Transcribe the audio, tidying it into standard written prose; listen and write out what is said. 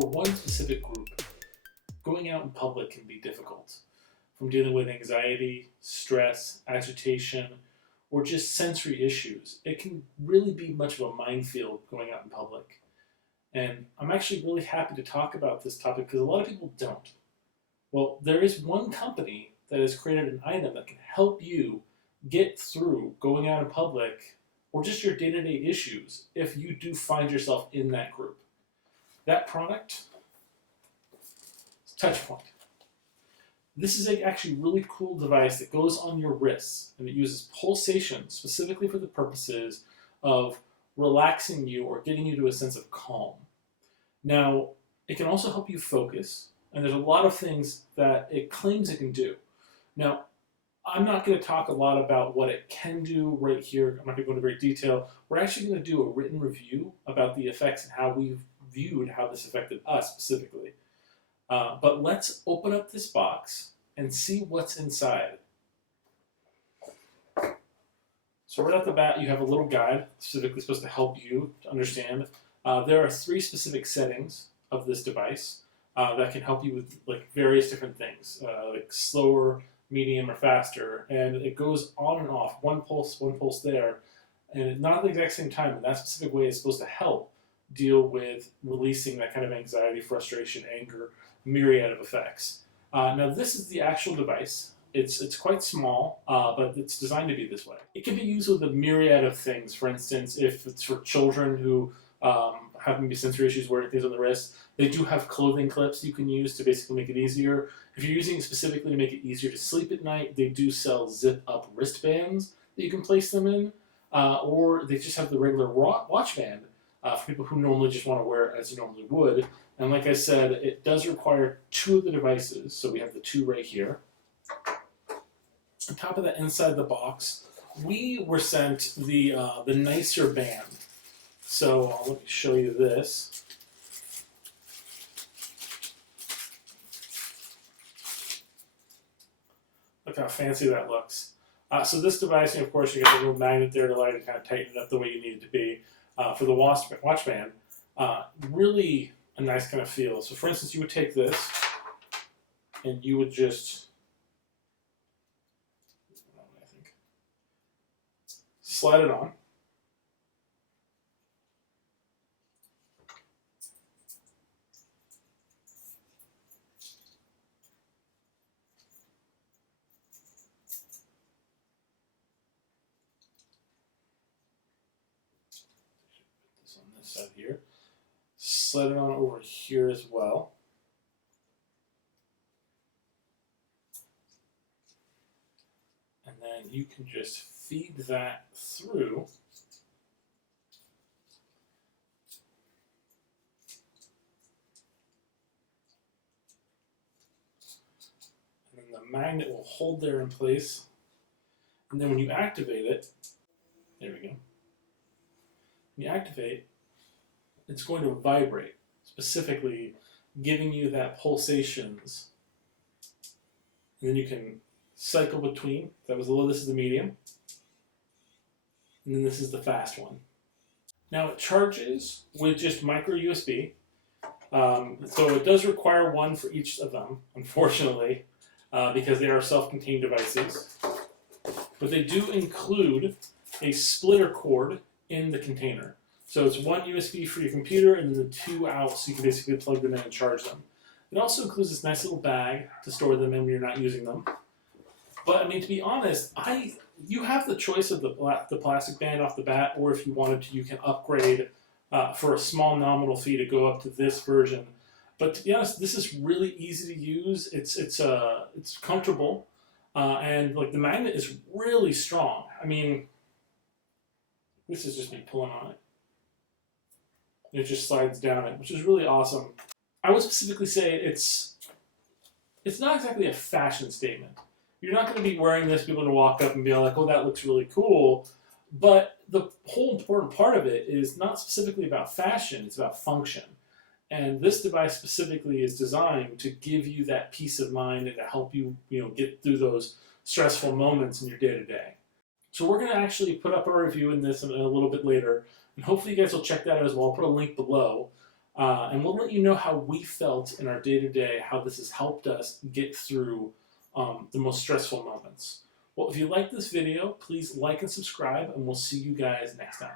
for one specific group, going out in public can be difficult. From dealing with anxiety, stress, agitation, or just sensory issues, it can really be much of a minefield going out in public. And I'm actually really happy to talk about this topic because a lot of people don't. Well, there is one company that has created an item that can help you get through going out in public or just your day-to-day issues if you do find yourself in that group. That product is TouchPoint. This is actually really cool device that goes on your wrists, and it uses pulsation specifically for the purposes of relaxing you or getting you to a sense of calm. Now, it can also help you focus, and there's a lot of things that it claims it can do. Now, I'm not going to talk a lot about what it can do right here. I'm not going to go into great detail. We're actually going to do a written review about the effects and how we've viewed how this affected us specifically. But let's open up this box and see what's inside. So right off the bat, you have a little guide specifically supposed to help you to understand. There are 3 specific settings of this device that can help you with like various different things, like slower, medium, or faster, and it goes on and off, one pulse there, and not at the exact same time. And that specific way is supposed to help deal with releasing that kind of anxiety, frustration, anger, myriad of effects. Now this is the actual device. It's quite small, but it's designed to be this way. It can be used with a myriad of things. For instance, if it's for children who have maybe sensory issues wearing things on the wrist, they do have clothing clips you can use to basically make it easier. If you're using it specifically to make it easier to sleep at night, they do sell zip-up wristbands that you can place them in, or they just have the regular watch band for people who normally just want to wear it as you normally would. And like I said, it does require 2 of the devices, so we have the 2 right here. On top of that, inside the box, we were sent the nicer band. So let me show you this. Look how fancy that looks. So this device, of course, you get a little magnet there to allow you to kind of tighten it up the way you need it to be. For the watch band, really a nice kind of feel. So for instance, you would take this and you would just, slide it on. On this side here, slide it on over here as well. And then you can just feed that through. And then the magnet will hold there in place. And then when you activate it, there we go. When you activate, it's going to vibrate, specifically giving you that pulsations. And then you can cycle between. That was the low, this is the medium. And then this is the fast one. Now it charges with just micro USB. So it does require one for each of them, unfortunately, because they are self-contained devices. But they do include a splitter cord in the container. So it's one USB for your computer and then the 2 out so you can basically plug them in and charge them. It also includes this nice little bag to store them in when you're not using them. But I mean, to be honest, you have the choice of the plastic band off the bat, or if you wanted to, you can upgrade for a small nominal fee to go up to this version. But to be honest, this is really easy to use. It's comfortable, and like the magnet is really strong. I mean, this is just me pulling on it. It just slides down it, which is really awesome. I would specifically say it's not exactly a fashion statement. You're not going to be wearing this, people are going to walk up and be like, oh, that looks really cool. But the whole important part of it is not specifically about fashion, it's about function. And this device specifically is designed to give you that peace of mind and to help you, get through those stressful moments in your day-to-day. So we're going to actually put up a review in this a little bit later, and hopefully you guys will check that out as well. I'll put a link below. And we'll let you know how we felt in our day-to-day, how this has helped us get through the most stressful moments. Well, if you like this video, please like and subscribe, and we'll see you guys next time.